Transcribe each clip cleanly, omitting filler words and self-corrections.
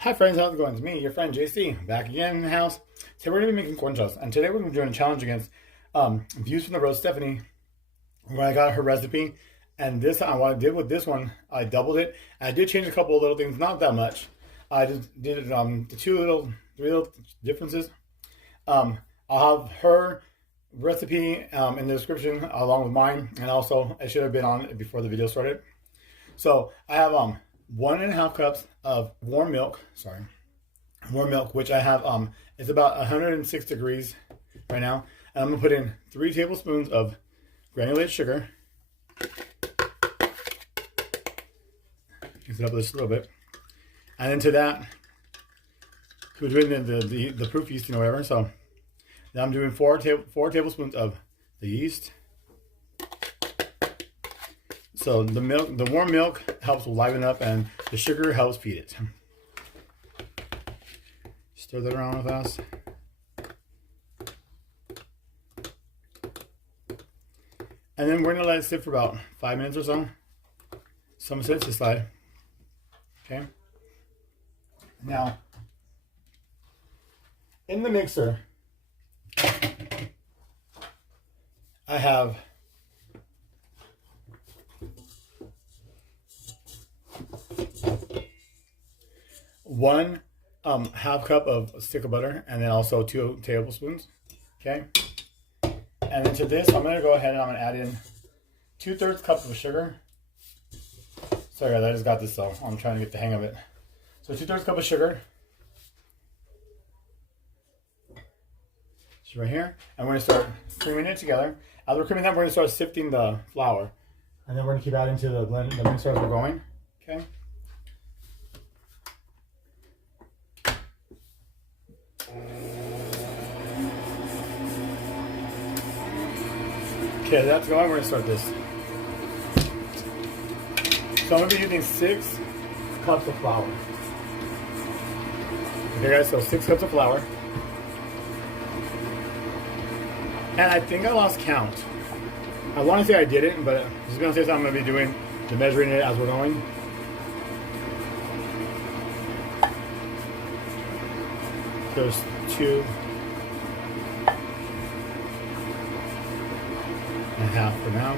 Hi friends, how's it going? It's me, your friend JC, back again in the house. Today we're going to be making conchas, and today we're going to be doing a challenge against Views from the Road Stephanie, where I got her recipe. And this, what I did with this one, I doubled it. I did change a couple of little things, not that much. I just did the three little differences. I'll have her recipe in the description along with mine, and also it should have been on before the video started. So I have 1.5 cups of warm milk, which I have, it's about 106 degrees right now. And I'm gonna put in 3 tablespoons of granulated sugar. Mix it up just a little bit. And into that, we're doing the proof yeast, whatever. So now I'm doing 4 tablespoons of the yeast. So the warm milk helps liven up, and the sugar helps feed it. Stir that around with us. And then we're gonna let it sit for about 5 minutes or so. So I'm gonna set it to the side. Okay. Now, in the mixer, I have one half cup of a stick of butter, and then also 2 tablespoons. Okay. And then to this, I'm going to go ahead and I'm going to add in 2/3 cup of sugar. Sorry guys, I just got this, so I'm trying to get the hang of it. So 2/3 cup of sugar. It's right here. And we're going to start creaming it together. As we're creaming that, we're going to start sifting the flour. And then we're going to keep adding to the mixer as we're going. Okay. Okay, that's going. We're going to start this. So I'm going to be using 6 cups of flour. Okay guys, so 6 cups of flour. And I think I lost count. I want to say I didn't, but just going to say I'm going to be doing the measuring it as we're going. There's 2 and a half for now.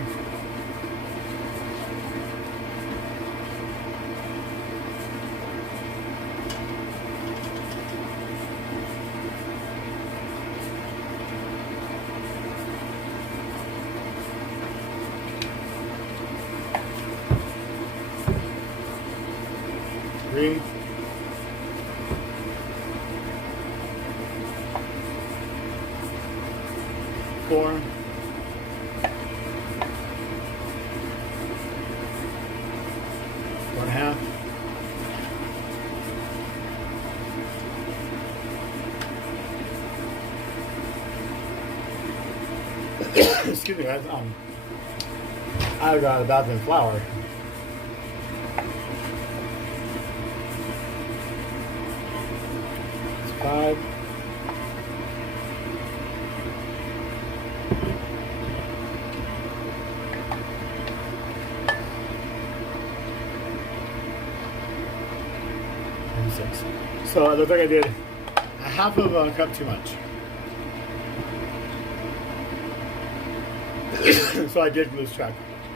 Three. 4. 4.5. 5. Excuse me guys, I got about the flour. 5. 6. So it looks like I did a half of a cup too much. So I did lose track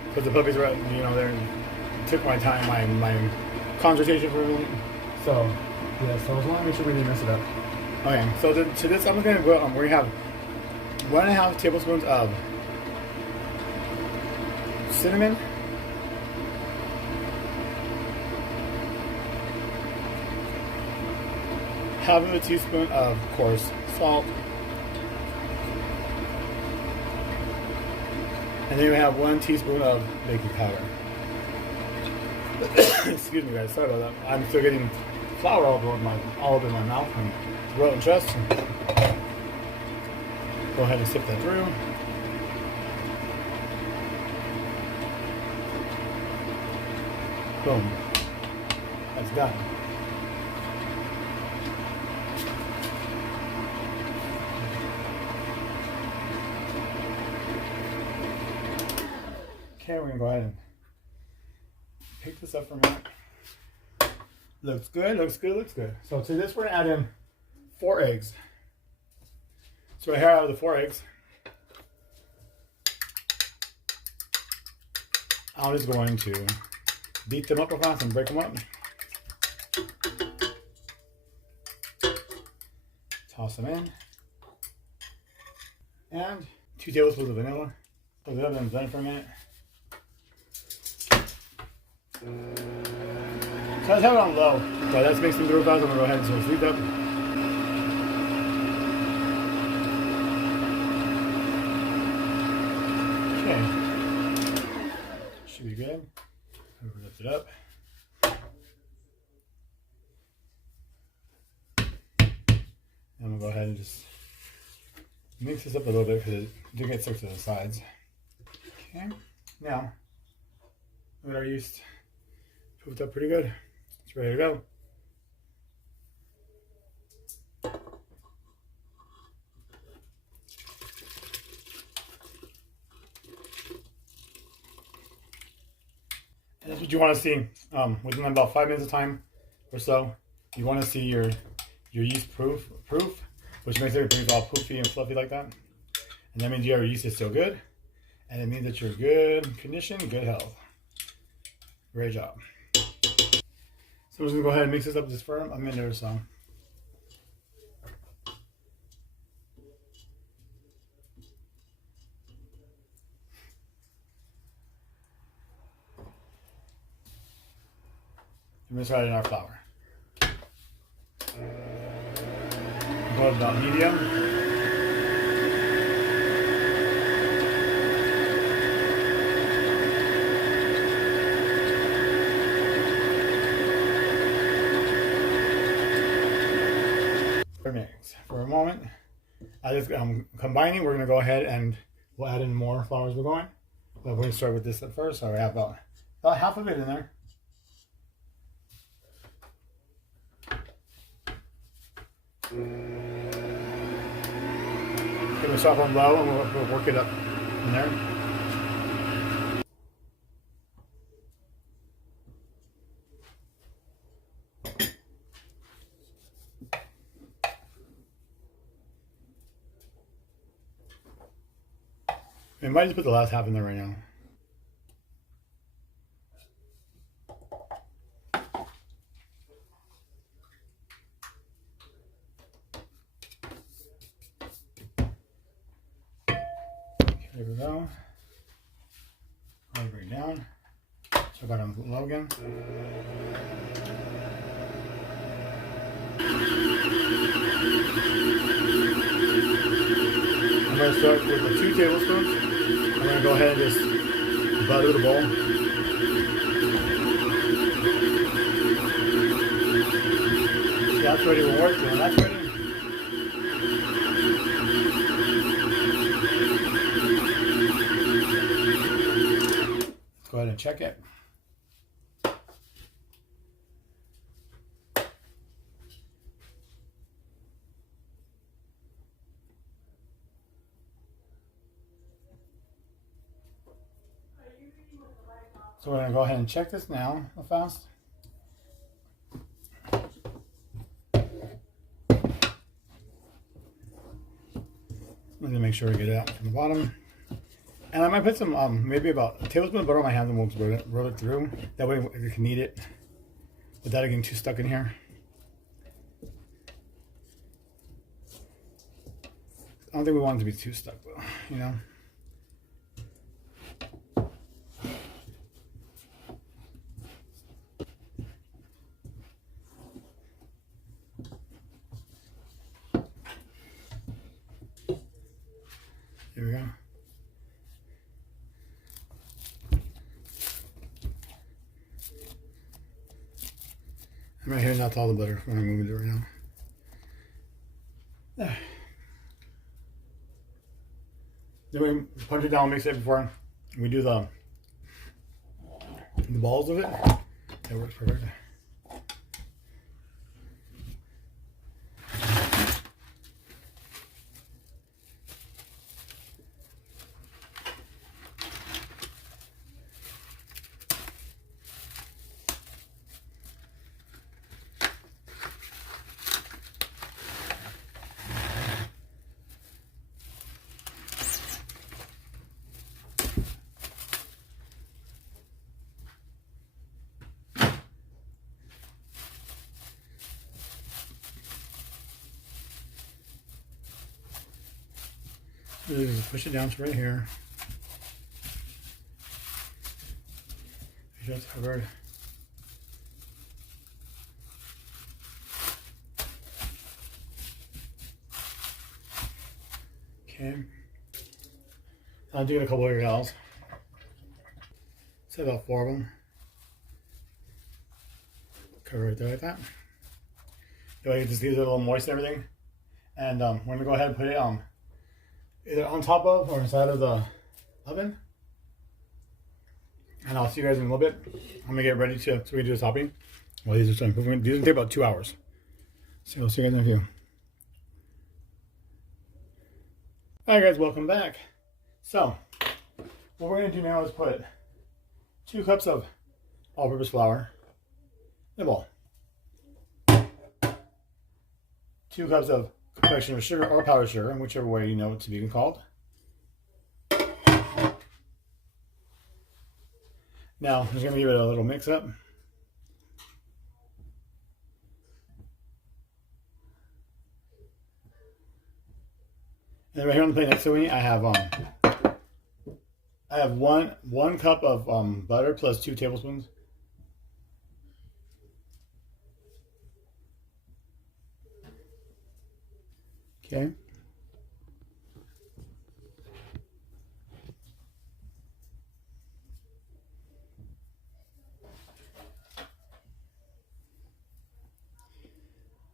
because the puppies were, they took my time, my consultation for a minute. So yeah, so I was want to make sure we didn't mess it up. Okay, so to this I'm going to go. We have 1.5 tablespoons of cinnamon. Half of a teaspoon of coarse salt. And then we have 1 teaspoon of baking powder. Excuse me guys, sorry about that. I'm still getting flour all over my mouth and throat and chest. Go ahead and sift that through. Boom. That's done. Okay, we're gonna go ahead and pick this up for a minute. Looks good, looks good, looks good. So to this, we're gonna add in 4 eggs. So right here, I have the 4 eggs. I'm just going to beat them up real fast and break them up. Toss them in. And 2 tablespoons of vanilla. Put it up and blend for a minute. So I just have it on low. So that's mixing real fast. I'm gonna go ahead and just leave that. Okay. Should be good. Lift it up. I'm gonna go ahead and just mix this up a little bit because it did get stuck to the sides. Okay, now we got our yeast poofed up pretty good. It's ready to go. And that's what you want to see within about 5 minutes of time or so. You want to see your yeast proof, which makes everything all poofy and fluffy like that. And that means your yeast is still good. And it means that you're good condition, good health. Great job. So I'm just gonna go ahead and mix this up just for a minute or so. And we're just adding our flour. Go about medium. For a moment, combining. We're going to go ahead and we'll add in more flour as we're going. But we're going to start with this at first. So we have about half of it in there. Give this off on low and we'll work it up in there. We might just put the last half in there right now. Okay, there we go. I'll bring it down. So I got on low again. I'm going to start with the 2 tablespoons. I'm going to go ahead and just butter the bowl. That's ready to work. When that's ready, let's go ahead and check it. So we're going to go ahead and check this now real fast. I'm going to make sure we get it out from the bottom. And I might put some, maybe about a tablespoon of butter on my hands and we'll roll it through. That way we can knead it without it getting too stuck in here. I don't think we want it to be too stuck though, you know. Here we go. I'm right here, not all the butter when I'm moving it right now. There. Then we punch it down, mix it before we do the balls of it. It works perfect. Just push it down to right here. Make sure it's covered. Okay. I'll do a couple of gals. Say about 4 of them. Cover it there like that. That way it just leaves it a little moist and everything. And we're gonna go ahead and put it either on top of or inside of the oven. And I'll see you guys in a little bit. I'm gonna get ready so we can do the topping. Well, these are done. These will take about 2 hours. So I'll see you guys in a few. Alright guys, welcome back. So, what we're going to do now is put 2 cups of all-purpose flour in a bowl. 2 cups of confectioner's sugar or powdered sugar, whichever way you know it to be called. Now, I'm just going to give it a little mix up. And then right here on the plate next to me, I have one cup of butter plus 2 tablespoons. Okay.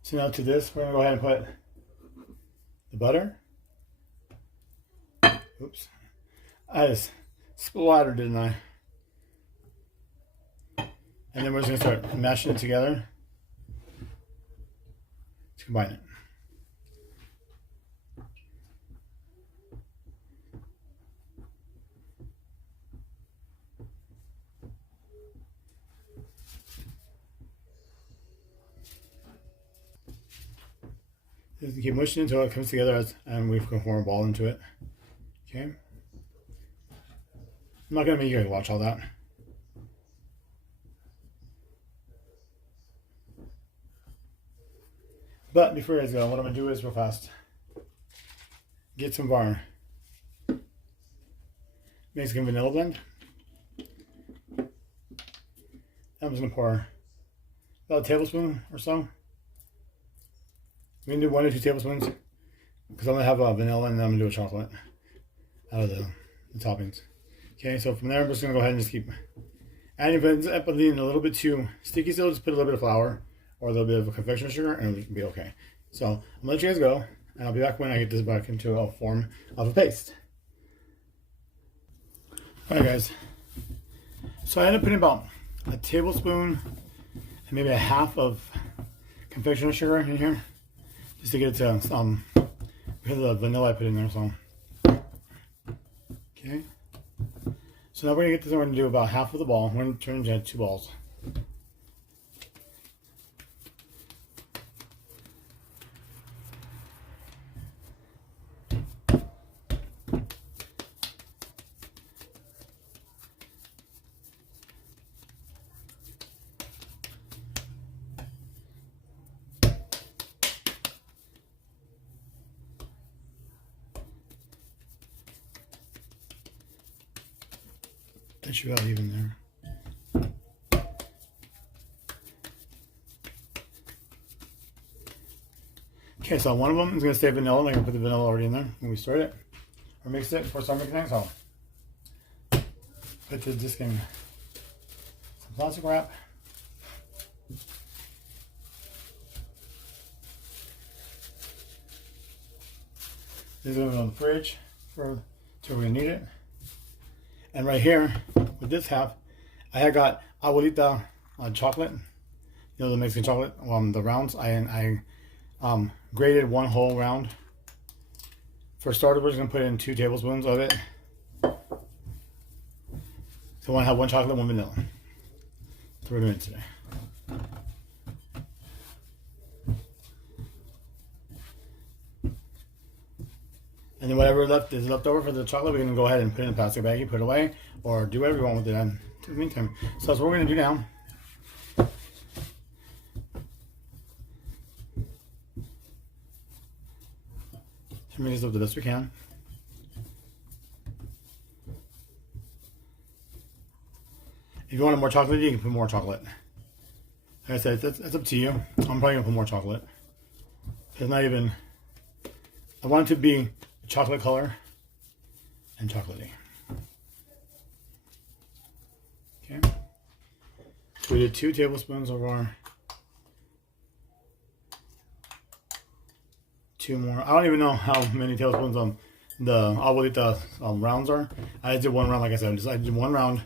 So now to this, we're gonna go ahead and put the butter. Oops. I just splattered, didn't I? And then we're just going to start mashing it together to combine it. Just keep mushing until it comes together and we can form a ball into it. Okay. I'm not going to make you guys watch all that. But before you guys go, what I'm going to do is real fast. Get some of our Mexican vanilla blend. I'm just going to pour about a tablespoon or so. We can do 1 or 2 tablespoons because I'm going to have vanilla and then I'm going to do a chocolate out of the toppings. Okay, so from there I'm just going to go ahead and just keep adding. If it ends up being a little bit too sticky still, just put a little bit of flour or a little bit of confectioner's sugar and it'll be okay. So I'm going to let you guys go and I'll be back when I get this back into a form of a paste. Alright guys, so I ended up putting about a tablespoon and maybe a half of confectioner's sugar in here just to get it to because of the vanilla I put in there. So okay, so now we're gonna get this. We're gonna do about half of the ball. We're gonna turn it into 2 balls. That should be about even there. Okay, so one of them is going to stay vanilla. I'm going to put the vanilla already in there when we start it. Or mix it before starting making things. So put this disc in some plastic wrap. This is going to go in the fridge until we're going to need it. And right here, with this half, I had got abuelita chocolate, you know, the Mexican chocolate, the rounds. I grated 1 whole round. For starters, we're just gonna put in 2 tablespoons of it. So I want to have 1 chocolate, 1 vanilla. That's what we're doing today. And then whatever is left over for the chocolate, we're going to go ahead and put it in a plastic baggie, put it away, or do whatever you want with it in the meantime. So that's what we're going to do now. So mix this up the best we can. If you want it more chocolate, you can put more chocolate. Like I said, that's up to you. I'm probably gonna put more chocolate. It's not even. I want it to be a chocolate color and chocolatey. Okay. So we did 2 tablespoons of our. 2 more. I don't even know how many tablespoons the abuelita rounds are. I just did 1 round, like I said. I did 1 round,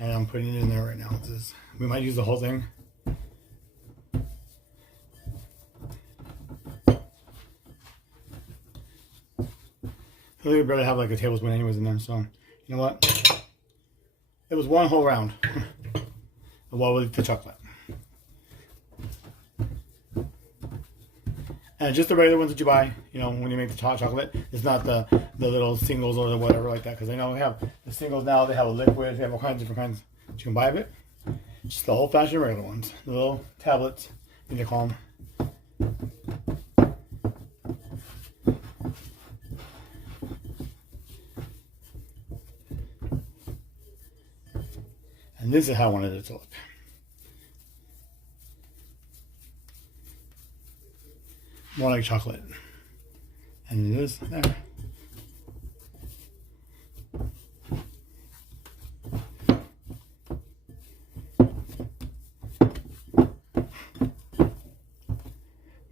and I'm putting it in there right now. We might use the whole thing. I think we barely have like a tablespoon anyways in there, so you know what? It was 1 whole round of abuelita chocolate. And just the regular ones that you buy, you know, when you make the hot chocolate. It's not the little singles or the whatever like that. Because I know we have the singles now. They have a liquid. They have all kinds of different kinds that you can buy of it. Just the old-fashioned regular ones. The little tablets, I think they call them. And this is how I wanted it to look. More like chocolate. And it is there.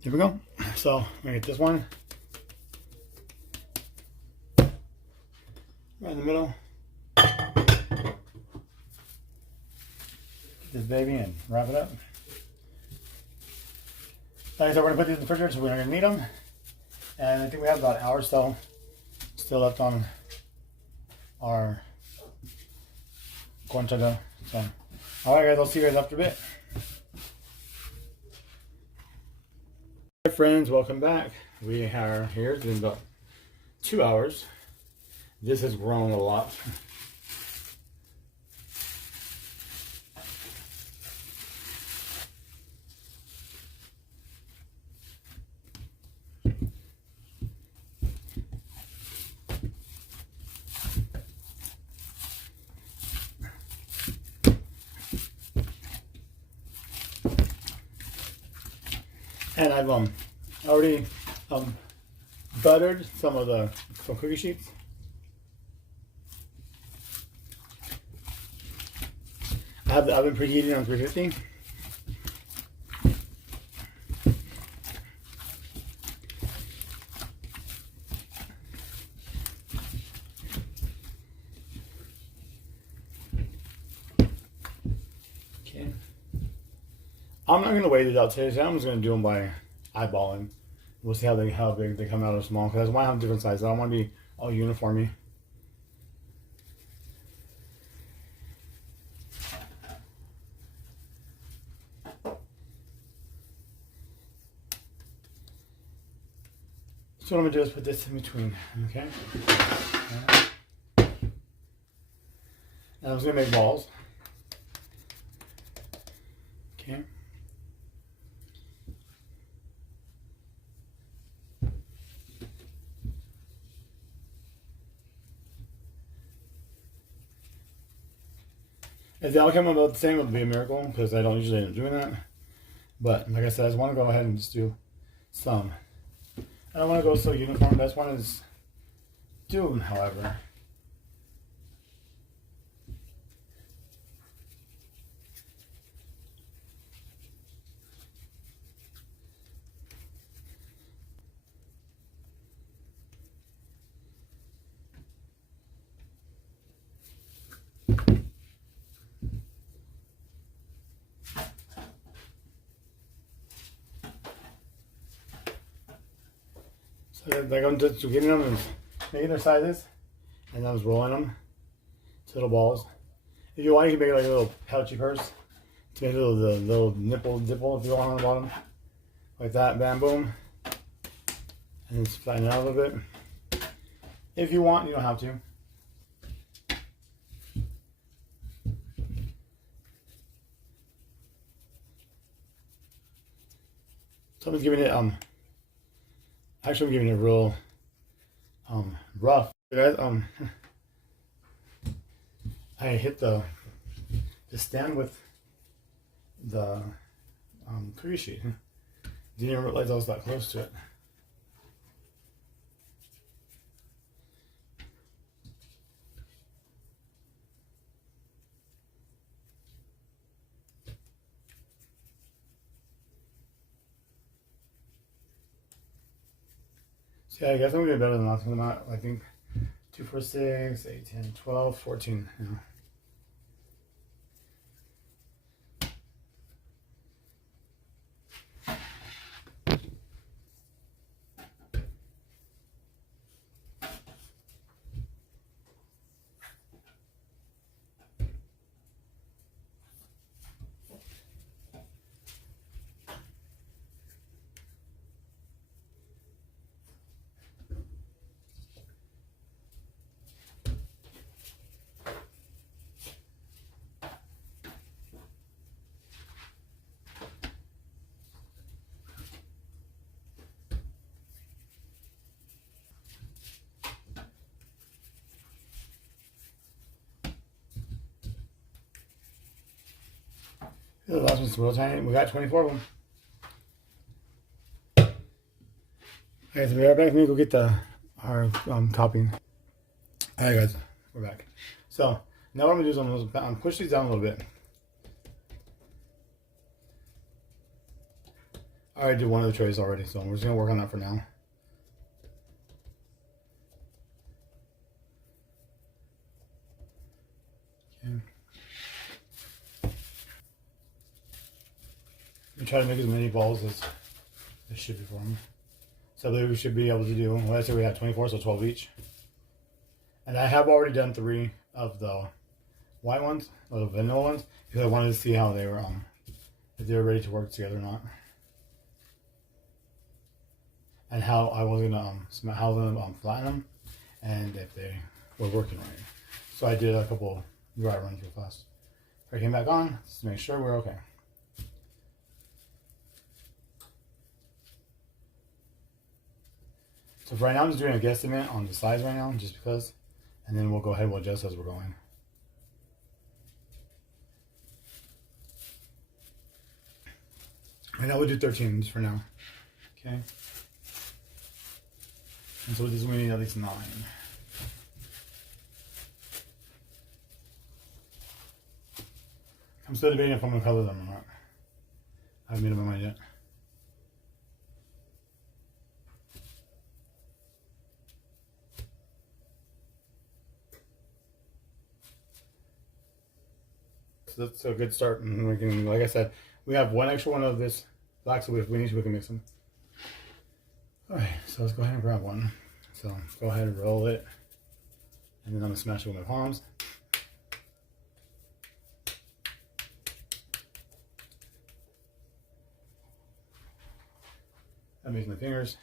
There we go. So I'm gonna get this one right in the middle. Get this baby and wrap it up. Like I said, we're going to put these in the refrigerator, so we're not going to need them. And I think we have about an hour or so still left on our Concha dough. So, alright guys, I'll see you guys after a bit. Hi friends, welcome back. We are here. It's been about 2 hours. This has grown a lot. And I've already buttered some cookie sheets. I have the oven preheated on 350. Okay. I'm not gonna wait it out today. So I'm just gonna do them by eyeballing. We'll see how big they come out or small. Because I want to have different sizes. I don't want to be all uniformy. So what I'm gonna do is put this in between. Okay. And I'm just gonna make balls. Okay. If they all come about the same, it would be a miracle because I don't usually end up doing that. But like I said, I just want to go ahead and just do some. I don't want to go so uniform. I just want to just do them, however. Like I'm just getting them and making their sizes, and I was rolling them to little balls. If you want, you can make it like a little pouchy purse to make a little nipple dipple if you want on the bottom, like that. Bam, boom, and just flatten it out a little bit. If you want, you don't have to. So I'm just giving it actually I'm giving it real rough. Guys, I hit the to stand with the cookie sheet. Didn't realize I was that close to it. So yeah, I guess I'm gonna get better than last one. I think 2, 4, 6, 8, 10, 12, 14. Yeah. The last one's real tiny. We got 24 of them. Okay, so we're right back. Let me go get our topping. All right, guys, we're back. So now what I'm gonna do is I'm push these down a little bit. I already did one of the trays already, so we're just gonna work on that for now. Okay. We try to make as many balls as there should be for them. So that we should be able to do, well, I said we had 24, so 12 each. And I have already done 3 of the white ones, or the vanilla ones, because I wanted to see how they were, if they were ready to work together or not. And how I was gonna flatten them, and if they were working right. So I did a couple dry runs real fast. I came back on just to make sure we're okay. So for right now, I'm just doing a guesstimate on the size right now, just because, and then we'll go ahead and we'll adjust as we're going. Right now we'll do 13 just for now. Okay. And so this is we need at least 9. I'm still debating if I'm gonna color them or not. I haven't made up my mind yet. So that's a good start, and we can, like I said, we have one extra one of this black, so if we need to, we can mix them. All right, so let's go ahead and grab one. So go ahead and roll it, and then I'm gonna smash it with my palms. I use my fingers.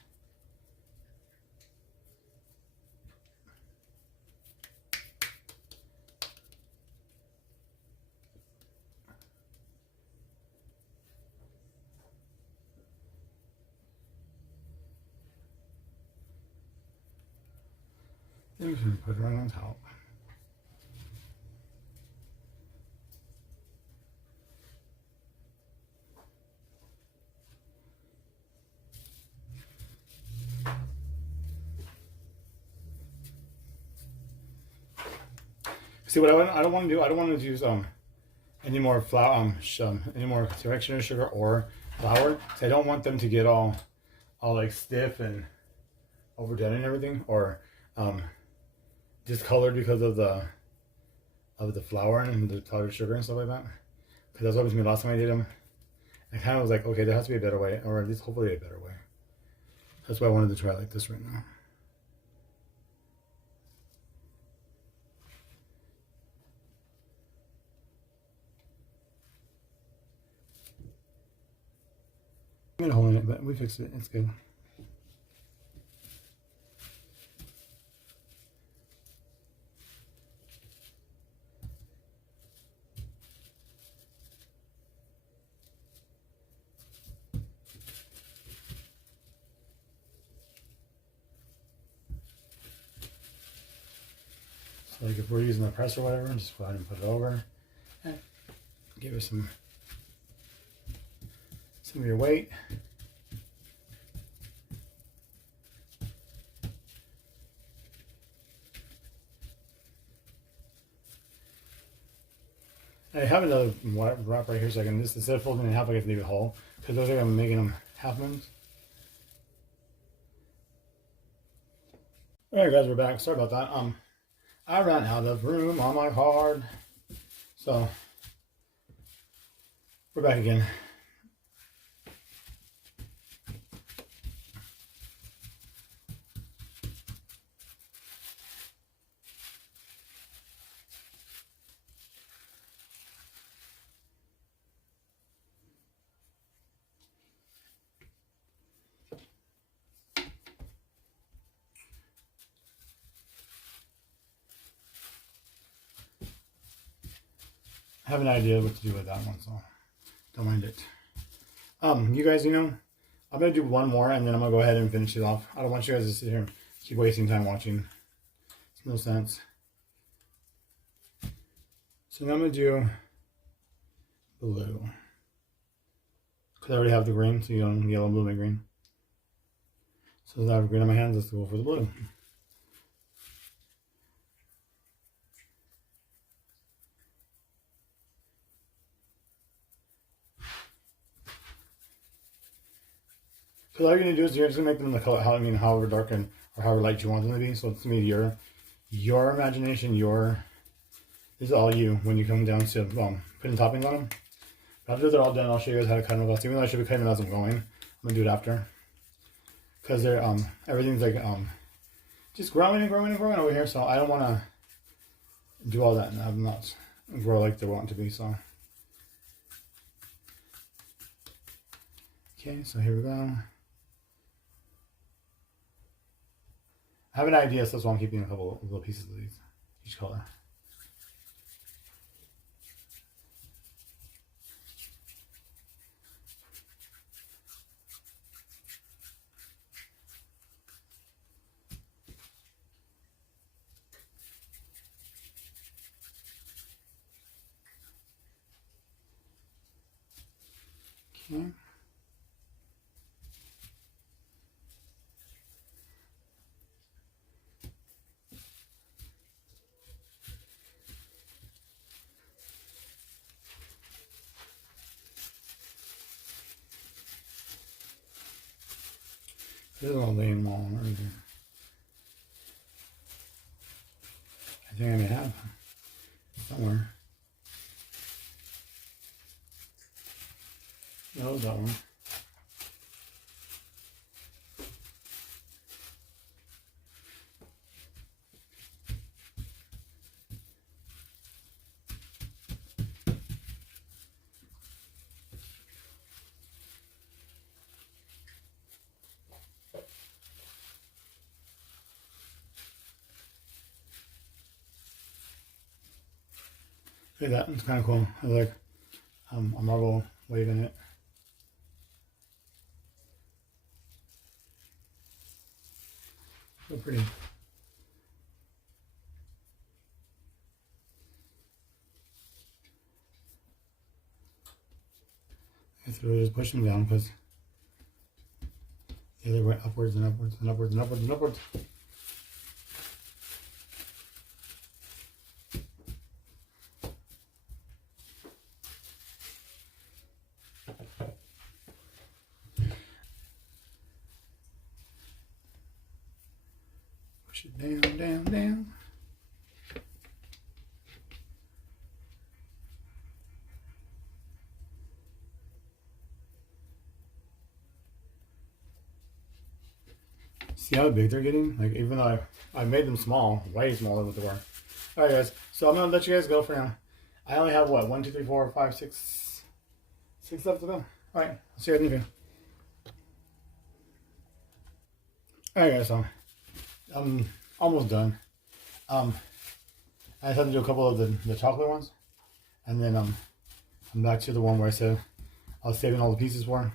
Then we can put it right on top. See what I don't want to do. I don't want to use any more flour, any more confectioner sugar or flour. So I don't want them to get all like stiff and overdone and everything, or discolored because of the flour and the powdered sugar and stuff like that. Because that's what was me last time I did them. I kind of was like, okay, there has to be a better way, or at least hopefully a better way. That's why I wanted to try it like this right now. I'm gonna hold it, but we fixed it. It's good. So like if we're using the press or whatever, just go ahead and put it over. And Give it some of your weight. I have another wrap right here, so I can just, instead of folding it in half, I can leave it whole, because those are I'm making them half moons. All right, guys, we're back. Sorry about that. I ran out of room on my card, so we're back again. I have an idea what to do with that one, so don't mind it. You guys, I'm gonna do one more, and then I'm gonna go ahead and finish it off. I don't want you guys to sit here and keep wasting time watching. It's no sense. So now I'm gonna do blue, because I already have the green, so yellow, blue, and green. So now I have green on my hands. Let's go for the blue. Because all you're gonna do is you're just gonna make them the color, however dark or however light you want them to be. So it's gonna be your imagination, this is all you when you come down to putting toppings on them. But after they're all done, I'll show you guys how to cut them across. Even though I should be cutting them as I'm going, I'm gonna do it after. Because they're everything's like just growing and growing and growing over here. So I don't want to do all that and have them not grow like they want to be. So okay, so here we go. I have an idea, so that's why I'm keeping a couple of little pieces of these, each color. Okay. There's a little laying wall right there. I think I may have somewhere. No, that one. Look at that, it's kind of cool. I like a marble wave in it. So pretty. I have to just push them down because the other way upwards and upwards and upwards and upwards and upwards. Push it down, down, down. See how big they're getting? Like, even though I made them small, way smaller than what they were. Alright guys, so I'm gonna let you guys go for now. I only have what, 1, 2, 3, 4, 5, 6 left to go. Alright, I'll see you guys in the video. Alright guys, so I'm almost done. I just have to do a couple of the chocolate ones. And then I'm back to the one where I said I was saving all the pieces for.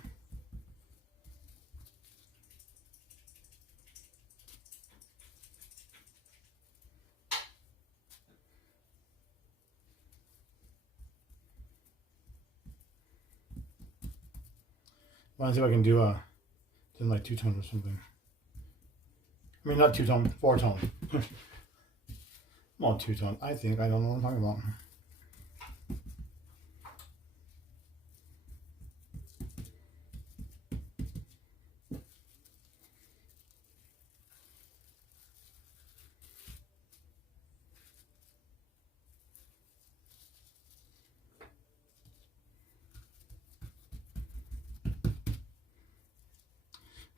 want to see if I can do like 2-tone or something. I mean, not 2-tone, 4-tone. I'm on 2-tone. I think I don't know what I'm talking about.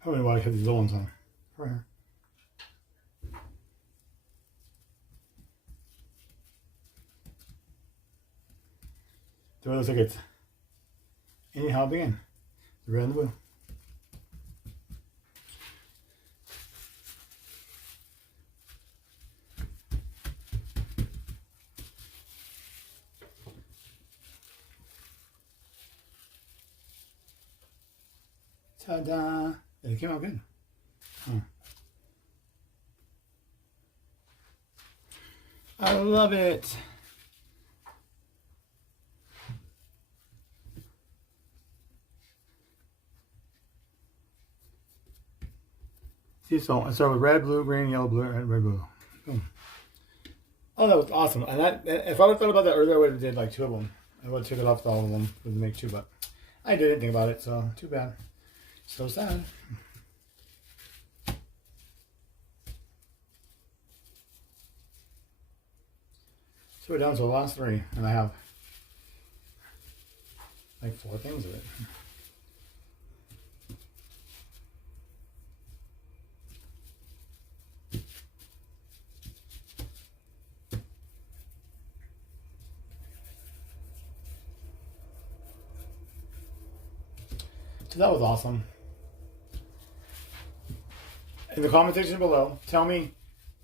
I don't know why I have these little ones on. Right here. So it looks like it's anyhow being the red and the blue. Ta-da! It came out good. I love it. See, so I start with red, blue, green, yellow, blue, red, blue. Boom. Oh, that was awesome. And that, if I would have thought about that earlier, I would have did like 2 of them. I would have took it off all of them to make 2, but I didn't think about it, so too bad. So sad. So we're down to the last 3, and I have like 4 things of it. So that was awesome. In the comment section below, tell me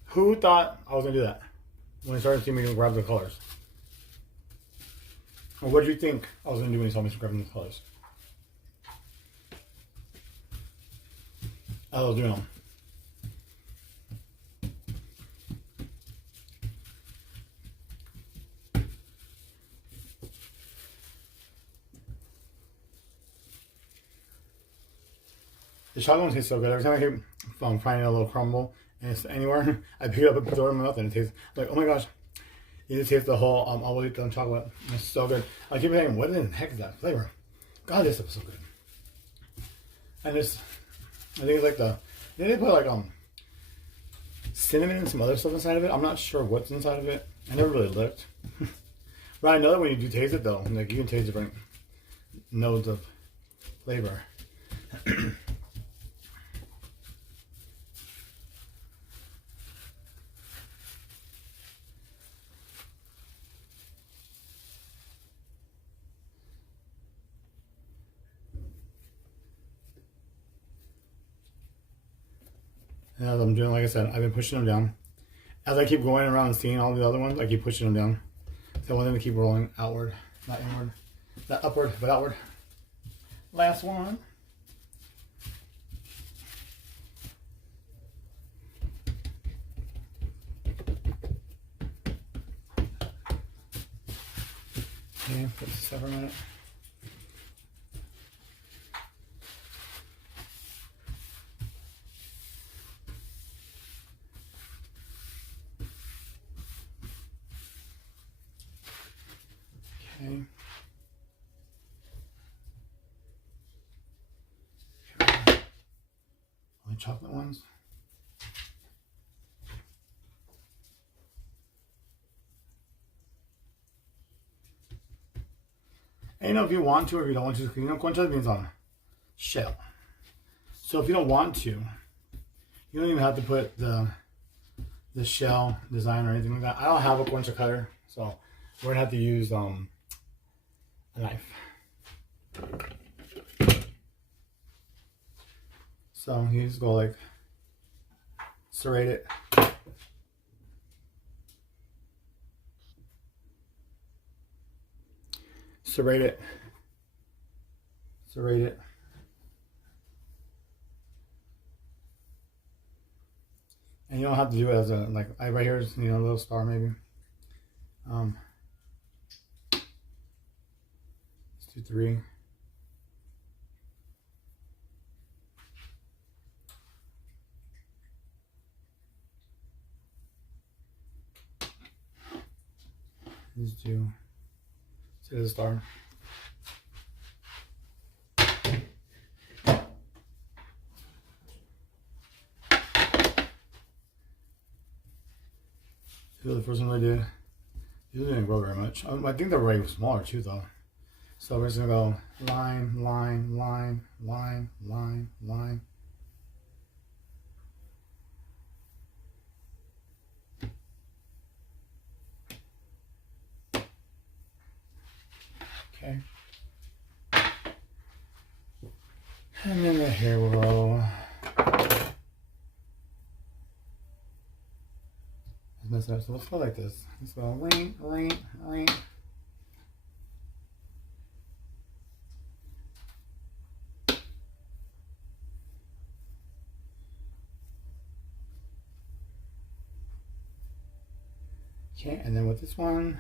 who thought I was going to do that when I started seeing me grab the colors. Or what did you think I was going to do when you saw me grabbing the colors? I was doing them. The chocolate one tastes so good. Every time I keep finding a little crumble and it's anywhere, I pick it up and throw it in my mouth and it tastes like, oh my gosh. You just taste the whole all the way done chocolate. It's so good. I keep thinking, what in the heck is that flavor? God, this stuff is so good. And this, I think it's like they put like cinnamon and some other stuff inside of it. I'm not sure what's inside of it. I never really looked. But I know that when you do taste it though, like you can taste different notes of flavor. And as I'm doing, like I said, I've been pushing them down. As I keep going around and seeing all the other ones, I keep pushing them down. So I want them to keep rolling outward, not inward, not upward, but outward. Last one. Okay, put this over a minute. Okay. Only chocolate ones. And you know, if you want to or if you don't want to, you know, Concha means on shell. So if you don't want to, you don't even have to put the shell design or anything like that. I don't have a Concha cutter, so we're gonna have to use a knife. So you just go like serrate it. Serrate it. Serrate it. And you don't have to do it as a, like, right here is, you know, a little star maybe. Let's do 3. Let's do the star. This was the first one I did. These didn't grow very much. I think the array was smaller too, though. So we're just gonna go line, line, line, line, line, line. Okay. And then the hair will roll. Let's mess it up. So let's go like this. Let's go ring, ring, ring. Okay, and then with this one,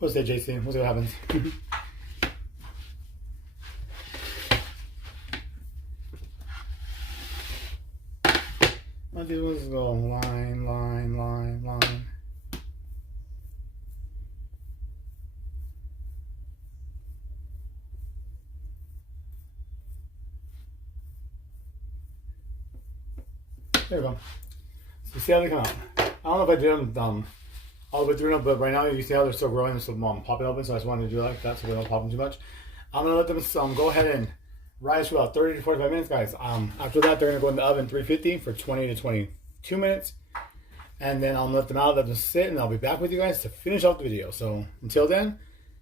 we'll say JC. We'll see what happens. I'll do is go line, line, line, line. There we go. So see how they come out. I don't know if I did them all the way through, but right now you see how they're still growing, they're still popping open. So I just wanted to do like that so they don't pop them too much. I'm gonna let them go ahead and rise for about 30 to 45 minutes, guys. After that, they're gonna go in the oven 350 for 20 to 22 minutes, and then I'll let them out, let them sit, and I'll be back with you guys to finish off the video. So until then,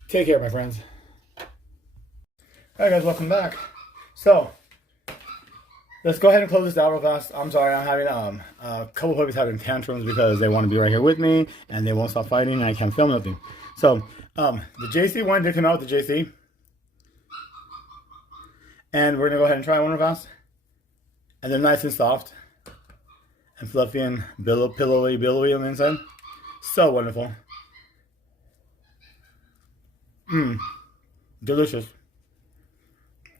take care, my friends. All right, guys, welcome back. So let's go ahead and close this out real fast. I'm sorry, I'm having a couple puppies having tantrums because they want to be right here with me and they won't stop fighting and I can't film nothing. So the JC one did come out with the JC. And we're going to go ahead and try one real fast. And they're nice and soft and fluffy and billowy on the inside. So wonderful. Delicious.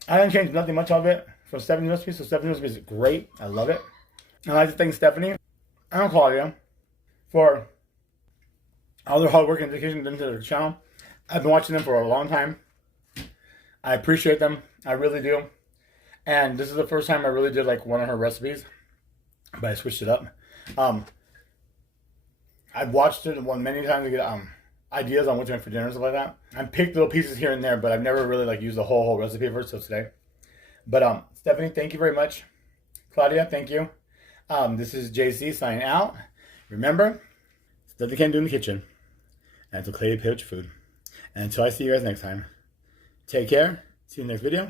I haven't changed nothing much of it for Stephanie's recipe, so Stephanie's recipe is great. I love it. I'd like to thank Stephanie and Claudia for all their hard work and dedication into their channel. I've been watching them for a long time. I appreciate them. I really do. And this is the first time I really did like one of her recipes, but I switched it up. I've watched it many times to get ideas on what to make for dinner and stuff like that. I picked little pieces here and there, but I've never really like used the whole recipe for it till today. But Stephanie, thank you very much. Claudia, thank you. This is JC signing out. Remember, stuff you can't do in the kitchen. And it's okay to pay with your food. And until I see you guys next time, take care. See you in the next video.